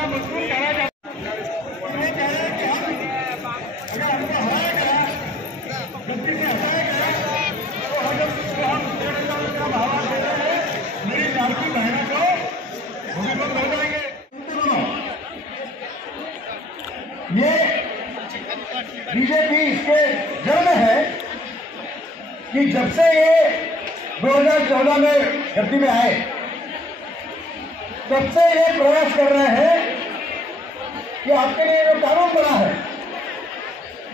का मजबूत करा जाता है। ये कह रहे हैं कि अगर हमको हराया गया, गलती से हटाया गया, तो हम 1,50,000 का भाड़ा दे रहे हैं। मेरी लाड़की बहनों को भूमिबंद हो जाएंगे। ये बीजेपी इसके जड़ में है कि जब से ये 2014 में गद्दी में आए, तब से ये प्रयास कर रहे हैं कि आपके लिए जो कानून बना है,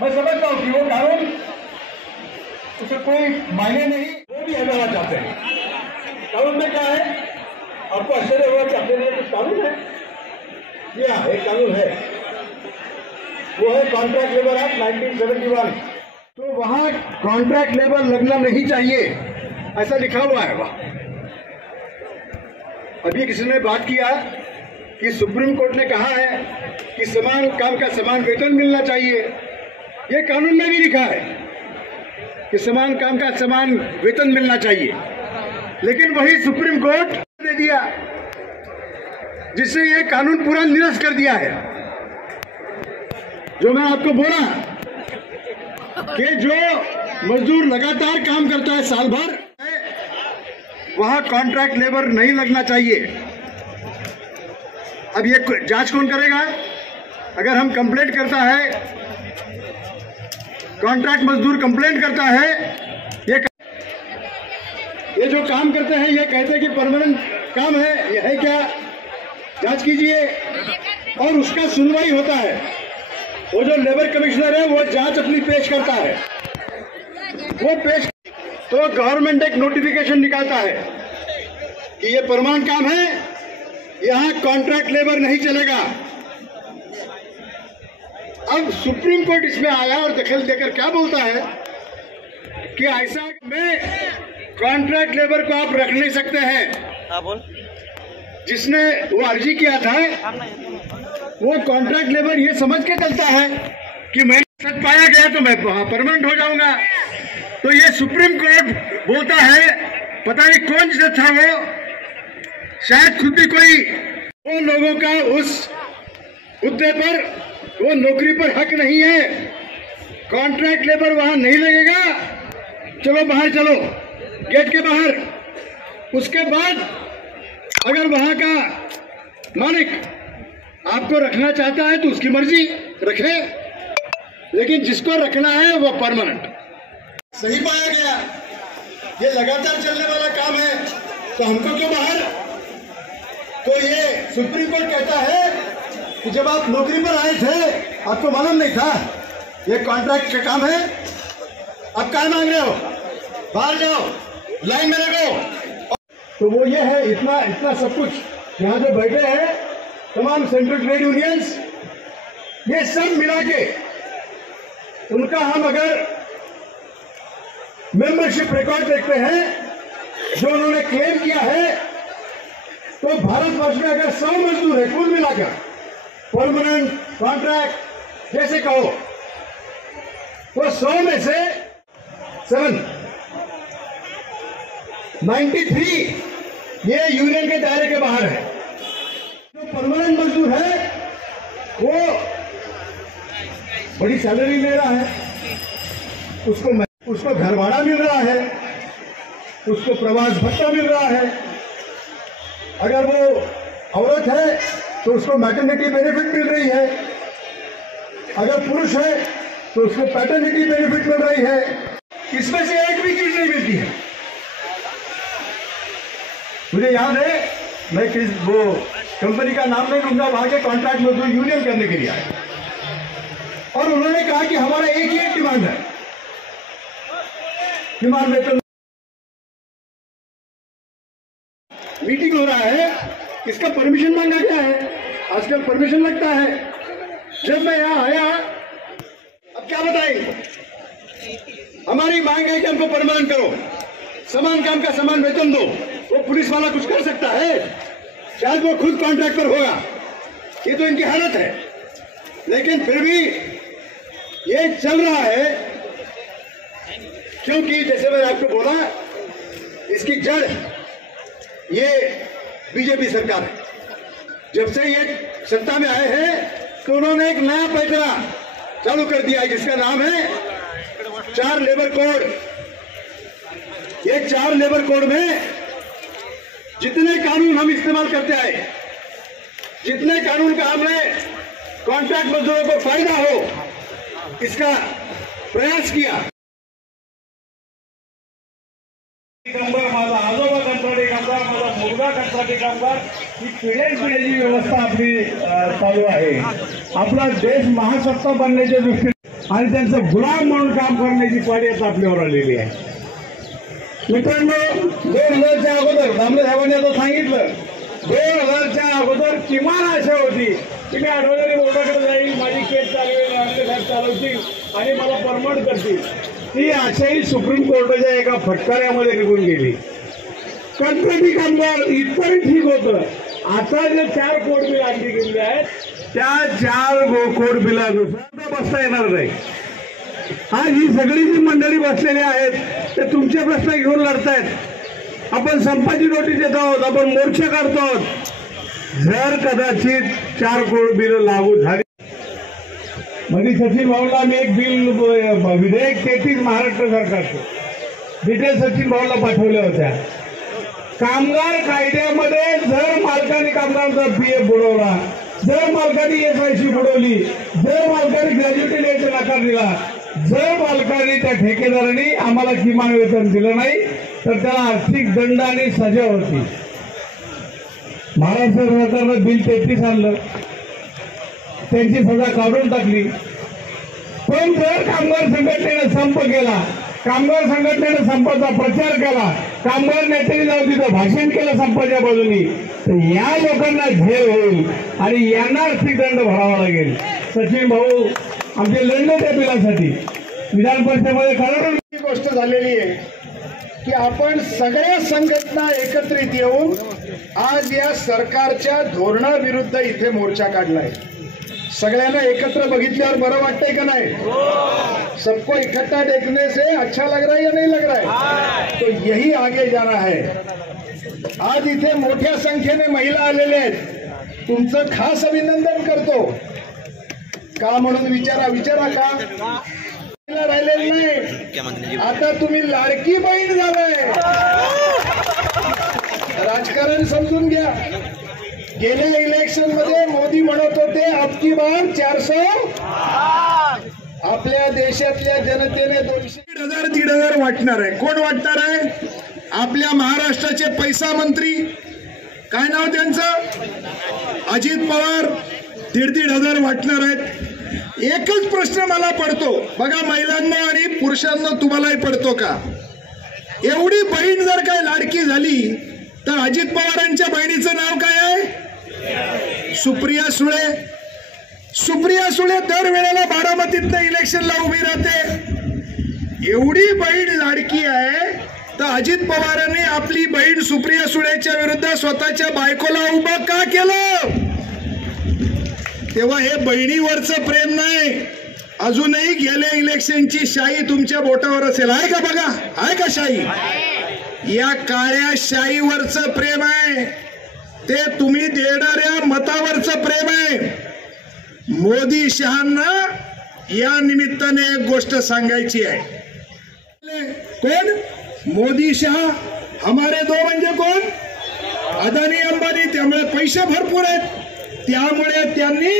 मैं समझता हूं कि वो कानून उसे कोई मायने नहीं, वो भी हटाना चाहते हैं। कानून में क्या है? आपको आश्चर्य होगा कि अपने लिए कुछ कानून है। जी हाँ, एक कानून है, वो है कॉन्ट्रैक्ट लेबर एक्ट 1971। तो वहां कॉन्ट्रैक्ट लेबर लगना नहीं चाहिए, ऐसा लिखा हुआ है वहां। अभी किसी ने बात किया कि सुप्रीम कोर्ट ने कहा है कि समान काम का समान वेतन मिलना चाहिए। ये कानून में भी लिखा है कि समान काम का समान वेतन मिलना चाहिए, लेकिन वही सुप्रीम कोर्ट ने दिया, जिससे ये कानून पूरा निरस्त कर दिया है। जो मैं आपको बोला कि जो मजदूर लगातार काम करता है साल भर, वहां कॉन्ट्रैक्ट लेबर नहीं लगना चाहिए। अब ये जांच कौन करेगा? अगर हम कंप्लेंट करता है, कॉन्ट्रैक्ट मजदूर कंप्लेंट करता है, ये जो काम करते हैं ये कहते हैं कि परमानेंट काम है, ये है क्या? जांच कीजिए। और उसका सुनवाई होता है। वो जो लेबर कमिश्नर है वो जांच अपनी पेश करता है, वो पेश तो गवर्नमेंट एक नोटिफिकेशन निकालता है कि ये परमानेंट काम है, यहां कॉन्ट्रैक्ट लेबर नहीं चलेगा। अब सुप्रीम कोर्ट इसमें आया और दखल देकर क्या बोलता है कि ऐसा में कॉन्ट्रैक्ट लेबर को आप रख नहीं सकते हैं। हाँ बोल। जिसने वो अर्जी किया था वो कॉन्ट्रैक्ट लेबर ये समझ के चलता है कि मैं सच पाया गया तो मैं परमानेंट हो जाऊंगा। तो ये सुप्रीम कोर्ट बोलता है, पता नहीं कौन से था वो, शायद खुद भी कोई, वो लोगों का उस हुद्दे पर, वो नौकरी पर हक नहीं है। कॉन्ट्रैक्ट लेबर वहां नहीं लगेगा, चलो बाहर चलो, गेट के बाहर। उसके बाद अगर वहां का मालिक आपको रखना चाहता है तो उसकी मर्जी, रखे, लेकिन जिसको रखना है वो परमानेंट। सही पाया गया, ये लगातार चलने वाला काम है, तो हमको क्यों बाहर? तो ये सुप्रीम कोर्ट कहता है कि जब आप नौकरी पर आए थे आपको मालूम नहीं था ये कॉन्ट्रैक्ट का काम है, अब क्या मांग रहे हो? बाहर जाओ, लाइन में लगो। तो वो ये है, इतना सब कुछ यहाँ जो बैठे हैं तमाम सेंट्रल ट्रेड यूनियंस, ये सब मिला के उनका हम अगर मेंबरशिप रिकॉर्ड देखते हैं जो उन्होंने क्लेम किया है, तो भारतवर्ष में अगर 100 मजदूर है कुल मिलाकर, परमानेंट कॉन्ट्रैक्ट जैसे कहो, तो 100 में से 93 ये यूनियन के दायरे के बाहर है। जो परमानेंट मजदूर है वो बड़ी सैलरी ले रहा है, उसको घर भाड़ा मिल रहा है, उसको प्रवास भत्ता मिल रहा है। अगर वो औरत है तो उसको मैटरनिटी बेनिफिट मिल रही है, अगर पुरुष है तो उसको पैटर्निटी बेनिफिट मिल रही है। इसमें से एक भी चीज नहीं मिलती है। मुझे याद है, मैं वो कंपनी का नाम नहीं लूंगा, वहां के कॉन्ट्रैक्ट मजदूर यूनियन करने के लिए आए और उन्होंने कहा कि हमारा एक ही डिमांड है, डिमांड वेतन। मीटिंग हो रहा है, इसका परमिशन मांगा गया है, आजकल परमिशन लगता है। जब मैं यहां आया, अब क्या बताएंगे? हमारी मांग है कि हमको परमानेंट करो, समान काम का समान वेतन दो। वो पुलिस वाला कुछ कर सकता है? शायद वो खुद कॉन्ट्रैक्ट पर होगा, ये तो इनकी हालत है। लेकिन फिर भी ये चल रहा है, क्योंकि जैसे मैंने आपको बोला, इसकी जड़ ये बीजेपी सरकार है। जब से ये सत्ता में आए हैं तो उन्होंने एक नया पैतरा चालू कर दिया है जिसका नाम है 4 लेबर कोड। ये 4 लेबर कोड में जितने कानून हम इस्तेमाल करते आए, जितने कानून का हमने कॉन्ट्रैक्ट मजदूरों को फायदा हो, इसका प्रयास किया। कामगार, माझा आजोबा कंत्राटी कामगार, माझा मुलगा कंत्राटी कामगार, ही पिढ्यानपिढ्याची व्यवस्था आपली चालू आहे। आपला देश महासत्ता बनण्याच्या दृष्टीने आणि त्यांचं गुलाम म्हणून काम करण्याची पाळी आता आपल्यावर आलेली आहे। मित्रांनो, 2000च्या अगोदर दामले साहेबांनी आता सांगितलं, 2000च्या अगोदर किमान आशा होती की मी आठवड्याने बोर्डाकडे जाईल, माझी केस चालवेल, दामले साहेब चालवतील आणि मला परमनंट करतील। ती आशाही सुप्रीम कोर्टाच्या एका फटकाऱ्यामध्ये निघून गेली। कंत्राटी कामगार इथपर्यंत ठीक होतं। आता जे 4 कोड बिल आणली गेलेले आहेत त्या 4 कोड बिलानुसार बसता येणार नाही। आज ही सगळी जी मंडळी बसलेली आहेत ते तुमचे प्रश्न घेऊन लढतायत। आपण संपाची नोटीस देत आहोत, आपण मोर्चा काढतो आहोत। जर कदाचित 4 कोड बिल लागू झाली, मध्ये सचिन भाऊला मी एक बिल विधेयक 33 महाराष्ट्र सरकारचं डिटेल सचिन भाऊला पाठवल्या होत्या। कामगार कायद्यामध्ये जर मालकाने कामगारांचा पीएफ बुडवला, जर मालकाने SIC बुडवली, जर मालकाने ग्रॅज्युटी द्यायचा नकार दिला, जर मालकाने त्या ठेकेदारांनी आम्हाला किमान वेतन दिलं नाही तर त्याला आर्थिक दंड आणि सजा होती। महाराष्ट्र सरकारनं बिल 33 आणलं, त्यांची सजा काढून टाकली। पण जर कामगार संघटनेनं संप केला, कामगार संघटनेनं संपाचा प्रचार केला, कामगार नेत्यांनी जाऊन तिथं भाषण केलं संपाच्या बाजूनी, तर या लोकांना झेल होईल आणि यांना आर्थिक दंड भरावा लागेल। सचिन भाऊ आमचे लढले त्या बिलासाठी, विधान परिषदेमध्ये खरं गोष्ट झालेली आहे की आपण सगळ्या संघटना एकत्रित येऊन आज या सरकारच्या धोरणाविरुद्ध इथे मोर्चा काढलाय। सगळ्यांना एकत्र बघितल्यावर बरं वाटतंय का नाही? सबको इकट्ठा देखने से अच्छा लग रहा है या नहीं लग रहा है? तो यही आगे जाना है। आज इथे मोठ्या संख्येने महिला आलेल्या आहेत, तुमचं खास अभिनंदन करतो। का म्हणून विचारा का राहिलेलं नाही, आता तुम्ही लाडकी बहीण झालाय। राजकारण समजून घ्या। गेल्या इलेक्शन मध्ये मोदी म्हणत होते अबकी बार 400, आपल्या देशातल्या जनतेने 200 1,500 वाटणार आहे। कोण वाटणार आहे? आपल्या महाराष्ट्राचे पैसा मंत्री, काय नाव त्यांचं, अजित पवार 1,500 वाटणार आहेत। एकच प्रश्न मला पडतो बघा, महिलांना आणि पुरुषांना तुम्हालाही पडतो का? एवढी बहीण जर काय लाडकी झाली तर अजित पवारांच्या बहिणीचं नाव काय आहे? सुप्रिया सुळे। सुप्रिया सुळे दर वेळेला बारामतीतनं इलेक्शनला उभी राहते। एवढी बहीण लाडकी आहे तर अजित पवारांनी आपली बहीण सुप्रिया सुळेच्या विरुद्ध स्वतःच्या बायकोला उभं का केलं? तेव्हा हे बहिणीवरचं प्रेम नाही, अजूनही गेल्या इलेक्शनची शाई तुमच्या बोटावर असेल। आहे का? बघा, आहे का शाई? या काळ्या शाईवरचं प्रेम आहे, ते तुम्ही देणाऱ्या मतावरचं प्रेम आहे। मोदी शहांना या निमित्ताने एक गोष्ट सांगायची आहे। कोण? मोदी शहा हमारे दो म्हणजे कोण? अदानी अंबानी। त्यामुळे पैसे भरपूर आहेत, त्यामुळे त्यांनी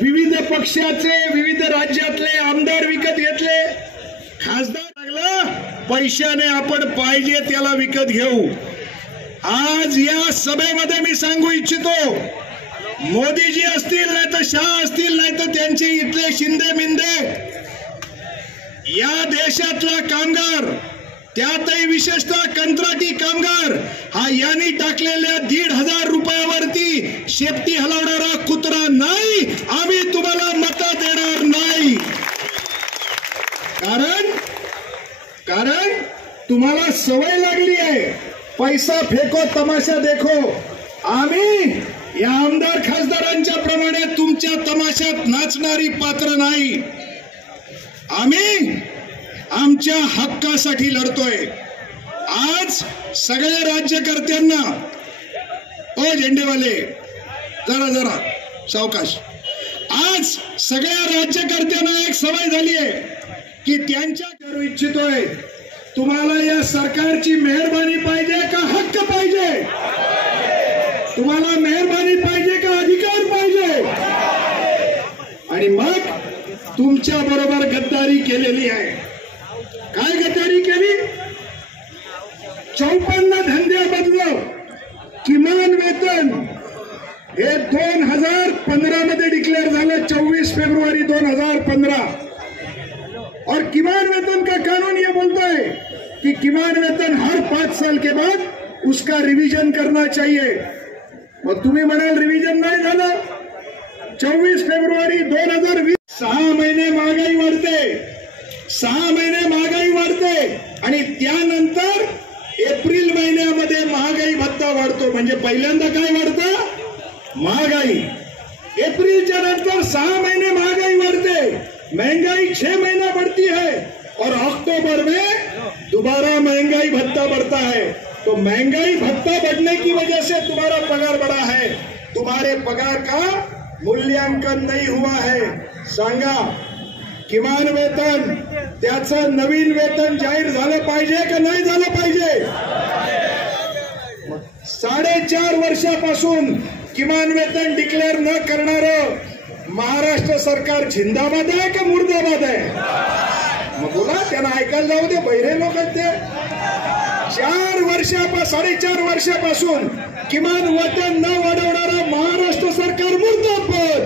विविध पक्षाचे विविध राज्यातले आमदार विकत घेतले, खासदार लागला। पैशाने आपण पाहिजे त्याला विकत घेऊ। आज या सभेमध्ये मी सांगू इच्छितो, मोदीजी असतील नाही तर शहा असतील नाही तर त्यांचे इथले शिंदे मिंदे, या देशातला कामगार, त्यातही विशेषतः कंत्राटी कामगार हा यांनी टाकलेल्या 1,500 रुपयावरती शेपटी हलवणारा कुत्रा नाही। आम्ही तुम्हाला मत देणार नाही, कारण तुम्हाला सवय लागली आहे पैसा फेको तमाशा देखो। आम्ही या आमदार खासदारांच्या प्रमाणे तुमच्या तमाशात नाचणारी पात्र नाही। आम्ही आमच्या हक्कासाठी लढतोय। आज सगळ्या राज्यकर्त्यांना, ओ झेंडेवाले, जरा जरा सावकाश. आज सगळ्या राज्यकर्त्यांना एक सवय झाली आहे की त्यांच्या करू इच्छितोय, तुम्हाला या सरकारची मेहरबानी पाहिजे का हक्क पाहिजे? तुम्हाला मेहरबानी पाहिजे का अधिकार पाहिजे? आणि मग तुमच्या बरोबर गद्दारी केलेली आहे. काय गद्दारी केली? 54 धंद्याबद्दल किमान वेतन हे 2015 मध्ये डिक्लेअर झालं, 24 फेब्रुवारी 2015. और किमान वेतन का कानून ये बोलता है कि किमान वेतन हर 5 साल के बाद उसका रिवीजन करना चाहिए. मग तुम्ही म्हणाल रिवीजन नाही झालं. 24 फेब्रुवारी 2020, 6 महिने महागाई वाढते, 6 महिने महागाई वाढते आणि त्यानंतर एप्रिल महिन्यामध्ये महागाई भत्ता वाढतो. म्हणजे पहिल्यांदा काय वाढतं? महागाई. एप्रिलच्या नंतर 6 महीने महंगाई बढ़ते, महंगाई 6 महीना बढ़ती है और अक्टूबर में दोबारा महंगाई भत्ता बढ़ता है. तो महंगाई भत्ता बढ़ने की वजह से तुम्हारा पगार बढ़ा है. तुम्हारे पगार का मूल्यांकन नहीं हुआ है. सांगा, किमान वेतन त्याचं नवीन वेतन जाहीर झालं पाहिजे का नाही झालं पाहिजे? 4.5 वर्षापासून किमान वेतन डिक्लेअर न करणारं महाराष्ट्र सरकार झिंदाबाद आहे का मुर्दाबाद आहे? मग बोला, त्यांना ऐकायला जाऊ दे, बहिरे लोक आहेत ते. 4.5 वर्षापासून किमान वेतन न वाढवणारं महाराष्ट्र सरकार मुर्दाबाद.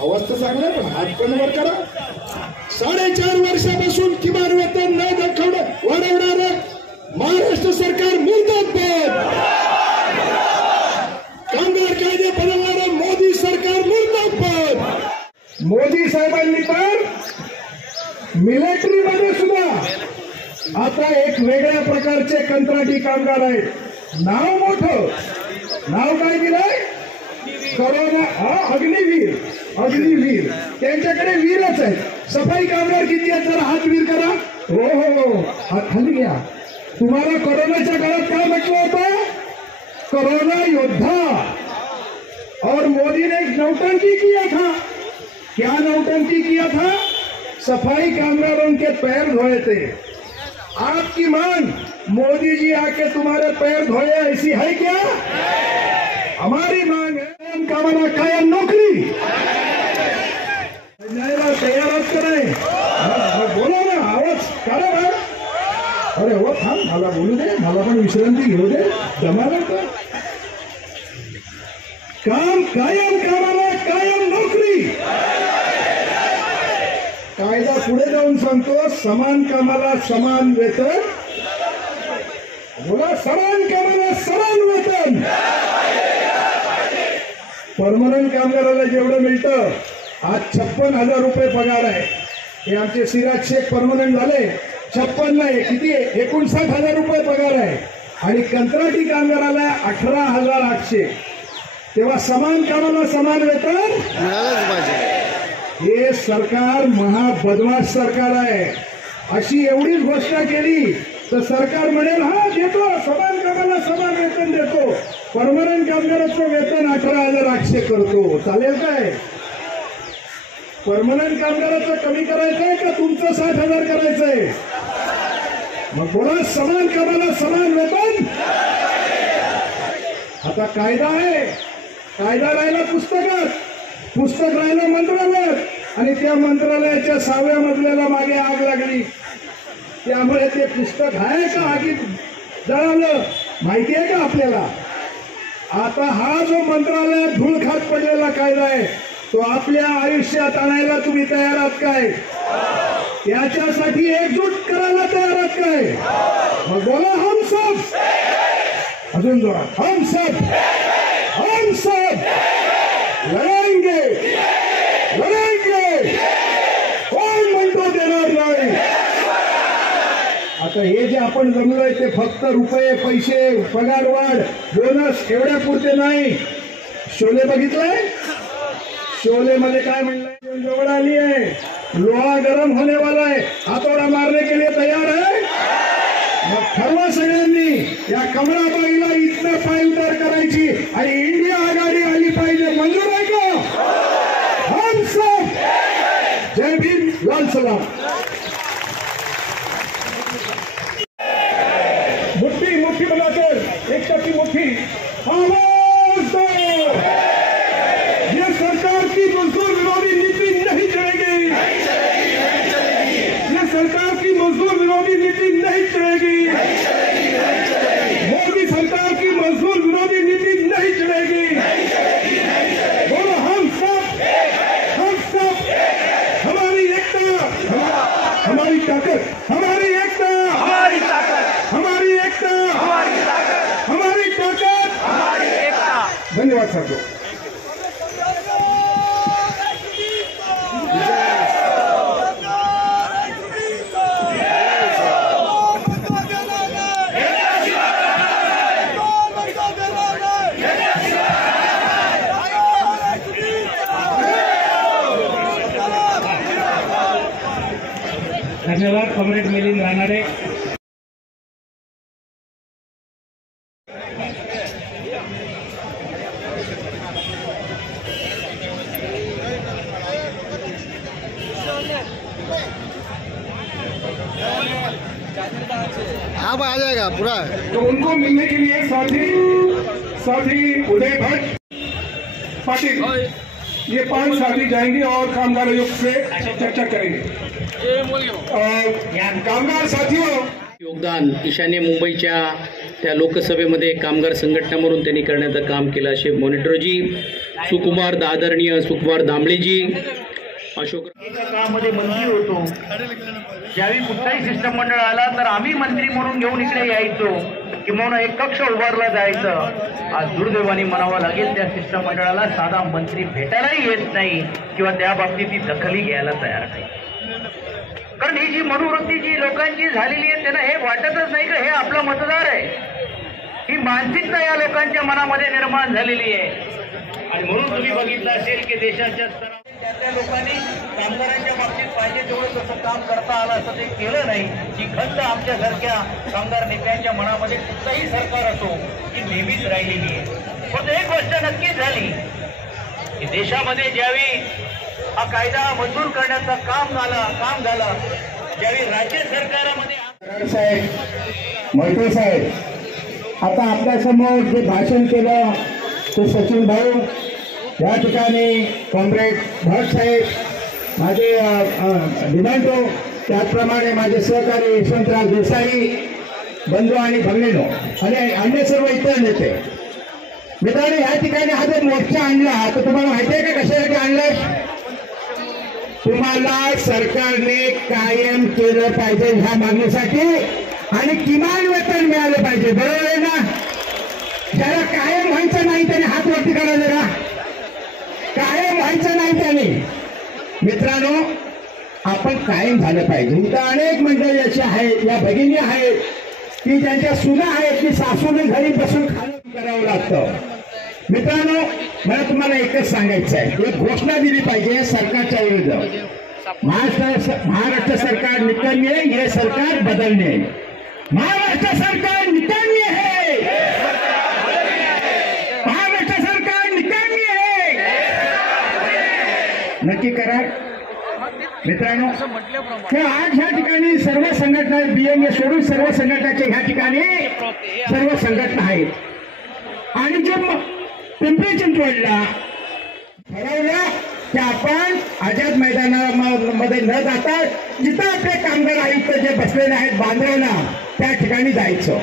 आवाज तर चांगला पण हात पण वर करा. 4.5 वर्षापासून किमान वेतन न वाढवणारं महाराष्ट्र सरकार मुर्दाबाद. कामगार कायदे बदलणारं मोदी सरकार मुर्दाबाद. मोदी साहेबांनी तर मिलिटरीमध्ये सुद्धा आता एक वेगळ्या प्रकारचे कंत्राटी कामगार आहेत. नाव मोठं, नाव काय दिलंय? करोना अग्निवीर. अग्निवीर त्यांच्याकडे वीरच आहे. सफाई कामगार किती आहेत? जरा हात वीर करा. हो हो, खाली घ्या. तुम्हाला कोरोनाच्या काळात काय म्हटलं होतं? कोरोना योद्धा. और मोदी ने एक नौटंकी किया था. क्या नौटंकी किया था? सफाई कामगारों के पैर धोए थे. आपकी मांग मोदी जी आके तुम्हारे पैर धोए, ऐसी है क्या? हमारी मांग है कामना कायम नौकरी. तैयार करें. बोला ना, आवाज करा भाई. अरे हो, थांब, मला बोलू दे, मला पण विश्रांती घेऊ दे. जमाला तर काम कायम, कामाला कायम नोकरी. कायदा पुढे जाऊन सांगतो, समान कामाला समान वेतन. बोला, समान कामाला समान वेतन. परमनंट कामगाराला जेवढं मिळतं, आज 56,000 रुपये पगार आहे. हे आमचे सिराज शेख परमनंट झाले. 56 नाही, किती? 59,000 रुपये पगार आहे. आणि कंत्राटी कामगाराला 18,800. तेव्हा समान कामाला समान वेतन मिळालंच पाहिजे. हे सरकार महाबदमाश सरकार आहे. अशी एवढीच घोषणा केली तर सरकार म्हणेल हा देतो, समान कामाला समान वेतन देतो, परमनंट कामगाराचं वेतन 18,800 करतो. चालेल काय? परमनंट कामगाराचं कमी करायचंय का तुमचं 60,000 करायचंय? मग बोला, समान कामाला समान वेतन. आता कायदा आहे, कायदा राहिला पुस्तकात, पुस्तक राहिलं मंत्रालयात आणि त्या मंत्रालयाच्या 6व्या मजल्याला मागे आग लागली. त्यामुळे ते पुस्तक आहे का आगीत जळालं माहिती आहे का आपल्याला? आता हा जो मंत्रालयात धूळ खात पडलेला कायदा आहे तो आपल्या आयुष्यात आणायला तुम्ही तयार आहात काय? त्याच्यासाठी एकजूट करायला तयार आहात काय? मग बोला, हम सब. अजून जोरात, हम सब लढेंगे, लढेंगे. कोण म्हणतो देणार नाही? आता हे जे आपण जमलोय ते फक्त रुपये, पैसे, पगार वाढ, बोनस एवढ्या पुरते नाही. शोले बघितलंय? शोले मध्ये काय म्हणलंय? जवळ आली आहे, लोहा गरम होने वाला है, हाथोड़ा मारने के लिए तैयार है. ठरवा सगळ्यांनी या कमळाबाईला इथनं पायउतार करायची आणि इंडिया आघाडी आली पाहिजे. मंजूर आहे का? हम सब जय भीम, लाल सलाम. मुट्ठी मुट्ठी बनाकर एकता की मुट्ठी, आवाज दो. ये सरकार की मजदूर विरोधी नीति नहीं चलेगी. ये सरकार की मजदूर विरोधी नीति नहीं चलेगी. मोदी सरकार की मजदूर विरोधी नीति नहीं चलेगी. बोलो हम सब, हमारी एकता, हमारी ताकत, हमारी एकता, हमारी ताकत, हमारी एकता, हमारी ताकत, हमारी ताकत, हमारी एकता. धन्यवाद साथियों. धन्यवाद कॉम्रेड मिलिंद रानडे. अब आ जाएगा पूरा. तो उनको मिलने के लिए साथी उदय भट्ट पाटिल, ये 5 साथी जाएंगे और कामगार आयोग से चर्चा करेंगे. कामगार साथियों, योगदान ईशान्य मुंबईच्या त्या लोकसभेमध्ये कामगार संघटना म्हणून त्यांनी करण्याचं काम केलं. असे मॉनिटरजी सुकुमार, आदरणीय सुकुमार दामलेजी, अशोक एका काळामध्ये मंत्री होतो. ज्यावेळी कुठलाही शिष्टमंडळ आला तर आम्ही मंत्री म्हणून घेऊन इकडे यायचो, किंवा एक कक्ष उभारला जायचं. आज दुर्दैवाने म्हणावं लागेल त्या शिष्टमंडळाला साधा मंत्री भेटायलाही येत नाही किंवा त्या बाबतीत ती दखलही घ्यायला तयार नाही. कारण ही जी मनोवृत्ती जी लोकांची झालेली आहे त्यांना हे वाटतच नाही की हे आपला मतदार आहे. ही मानसिकता या लोकांच्या मनामध्ये निर्माण झालेली आहे. आणि म्हणून तुम्ही बघितलं असेल की देशाच्या स्तरावर त्या लोकांनी कामगारांच्या बाबतीत पाहिजे तेवढं तसं काम करता आलं असं ते केलं नाही. ही खंत आमच्यासारख्या कामगार नेत्यांच्या मनामध्ये कुठलाही सरकार असो ही नेहमीच राहिलेली आहे. पण एक गोष्ट नक्कीच झाली की देशामध्ये ज्यावेळी हा कायदा मंजूर करण्याचं काम झालं ज्यावेळी राज्य सरकारामध्ये साहेब, मोहिते साहेब, आता आपल्यासमोर जे भाषण केलं ते सचिन भाऊ, या ठिकाणी कॉम्रेड भट्ट साहेब, माझे डिमांडो, त्याचप्रमाणे माझे सहकारी यशवंतराव देसाई, बंधू आणि भगिनीनो आणि अन्य सर्व इतर नेते मित्रांनो, या ठिकाणी हा जो मोर्चा आणला तर तुम्हाला माहिती आहे का कशासाठी आणला? तुम्हाला सरकारने कायम केलं पाहिजे ह्या मागणीसाठी आणि किमान वेतन मिळालं पाहिजे. बरोबर आहे ना? ज्याला कायम व्हायचं नाही त्याने हात वरती करा जरा. कायम व्हायचं नाही त्याने. मित्रांनो, आपण कायम झालं पाहिजे. इथं अनेक मंडळी अशी आहेत, या भगिनी आहेत की ज्यांच्या सुना आहेत की सासूने घरी बसून खाणं करावं लागतं. मित्रांनो, मला तुम्हाला एकच सांगायचं आहे, एक घोषणा दिली पाहिजे सरकारच्या विरुद्ध. महाराष्ट्र सरकार निकलनी है, ये सरकार बदलनी है. महाराष्ट्र सरकार निकलनी है, महाराष्ट्र सरकार निकलनी है. नक्की करा मित्रांनो. आज ह्या ठिकाणी सर्व संघटना, बीएमए सोडून सर्व संघटनाच्या ह्या ठिकाणी सर्व संघटना आहेत. आणि जो पिंपरी चिंचवडला ठरवलं की आपण आझाद मैदानामध्ये न जाता जिथं आपले कामगार आयुक्त जे बसलेले आहेत बांद्र्याला त्या ठिकाणी जायचं.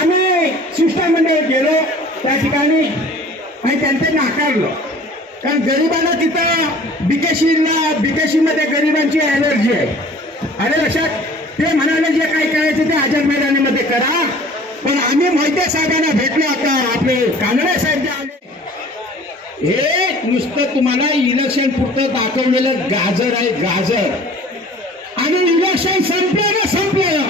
आम्ही शिष्टमंडळ गेलो त्या ठिकाणी आणि त्यांचं नाकारलं. कारण गरिबांना तिथं बीकेसीमध्ये गरिबांची ॲलर्जी आहे. आणि लक्षात ते म्हणाले जे काही करायचं ते आझाद मैदानामध्ये करा. पण आम्ही मोहिते साहेबांना भेटलो. आता आपले कानडे साहेब जे आले, हे नुसतं तुम्हाला इलेक्शन पुरतं दाखवलेलं गाजर आहे, गाजर. आणि इलेक्शन संपलं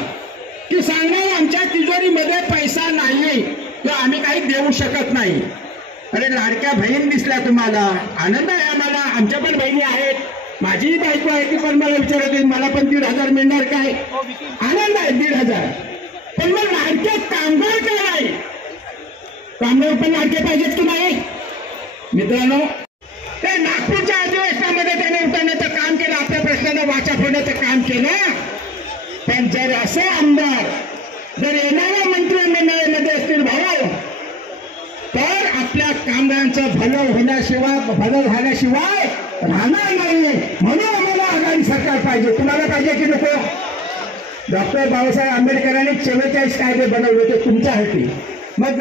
की सांगणार आमच्या तिजोरीमध्ये पैसा नाही तर आम्ही काही देऊ शकत नाही. अरे लाडक्या बहीण दिसल्या तुम्हाला, आनंद आहे आम्हाला. आमच्या पण बहिणी आहेत माझी बायको आहे ती पण मला विचारत होती, मला पण 1,500 मिळणार काय? आनंद आहे 1,500, पण मग लाडके कामगार काय आहे? कामगार पण लाडके पाहिजेत की नाही? मित्रांनो, ते नागपूरच्या अधिवेशनामध्ये त्याने उठवण्याचं काम केलं, आपल्या प्रश्नांना वाचा फोडण्याचं काम केलं. पण जर असे आमदार जर येणाऱ्या मंत्रिमंडळामध्ये असतील भाऊ, तर आपल्या कामगारांचं भलं झाल्याशिवाय राहणार नाही. म्हणून आम्हाला आघाडी सरकार पाहिजे. तुम्हाला पाहिजे की नको? डॉक्टर बाबासाहेब आंबेडकरांनी 44 कायदे बनवले होते तुमच्यासाठी. मग